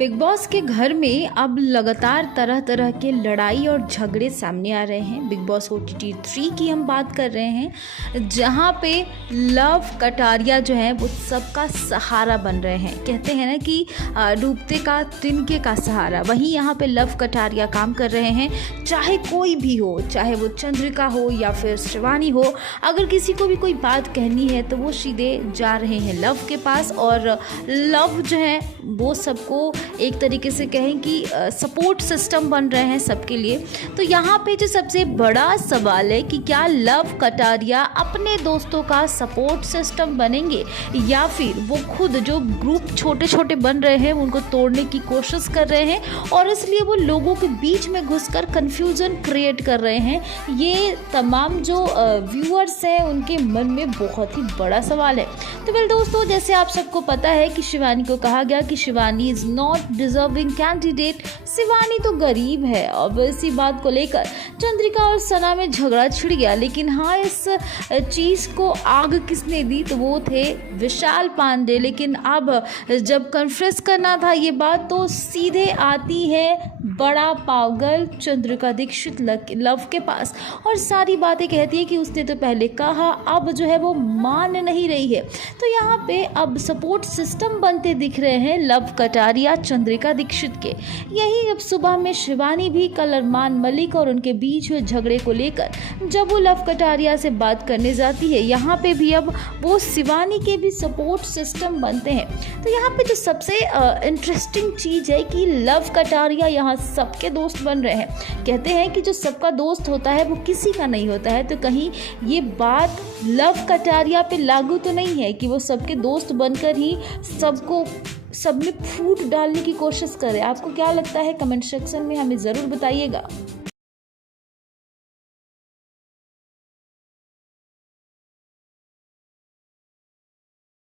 Big boss के घर में अब लगातार तरह तरह के लड़ाई और झगड़े सामने आ रहे हैं। बिग बॉस OTT 3 की हम बात कर रहे हैं, जहां पे लव कटारिया जो है वो सबका सहारा बन रहे हैं। कहते हैं ना कि डूबते का तिनके का सहारा, वहीं यहाँ पे लव कटारिया काम कर रहे हैं। चाहे कोई भी हो, चाहे वो चंद्रिका हो या फिर शिवानी हो, अगर किसी को भी कोई बात कहनी है तो वो सीधे जा रहे हैं लव के पास। और लव जो है वो सबको एक तरीके से कहें कि सपोर्ट सिस्टम बन रहे हैं सबके लिए। तो यहाँ पे जो सबसे बड़ा सवाल है कि क्या लव कटारिया अपने दोस्तों का सपोर्ट सिस्टम बनेंगे या फिर वो खुद जो ग्रुप छोटे छोटे बन रहे हैं उनको तोड़ने की कोशिश कर रहे हैं और इसलिए वो लोगों के बीच में घुसकर कंफ्यूजन क्रिएट कर रहे हैं। ये तमाम जो व्यूअर्स हैं उनके मन में बहुत ही बड़ा सवाल है। तो वेल दोस्तों, जैसे आप सबको पता है कि शिवानी को कहा गया कि Shivani is not deserving candidate, Shivani तो गरीब है। अब इसी बात को लेकर चंद्रिका और सना में झगड़ा छिड़ गया। लेकिन हाँ, इस चीज़ को आग किसने दी तो वो थे विशाल पांडे। लेकिन अब जब कन्फ्रेस करना था ये बात, तो सीधे आती है बड़ा पागल चंद्रिका दीक्षित लव के पास और सारी बातें कहती है कि उसने तो पहले कहा, अब जो है वो मान नहीं रही है। तो यहाँ पे अब सपोर्ट सिस्टम बनते दिख रहे हैं लव कटारिया चंद्रिका दीक्षित के। यही अब सुबह में शिवानी भी कल अरमान मलिक और उनके बीच हुए झगड़े को लेकर जब वो लव कटारिया से बात करने जाती है, यहाँ पे भी अब वो शिवानी के भी सपोर्ट सिस्टम बनते हैं। तो यहाँ पे जो सबसे इंटरेस्टिंग चीज़ है कि लव कटारिया यहाँ सबके दोस्त बन रहे हैं। कहते हैं कि जो सबका दोस्त होता है वो किसी का नहीं होता है। तो कहीं ये बात लव कटारिया पे लागू तो नहीं है कि वो सबके दोस्त बनकर ही सबको सब में फूट डालने की कोशिश करें। आपको क्या लगता है? कमेंट सेक्शन में हमें ज़रूर बताइएगा।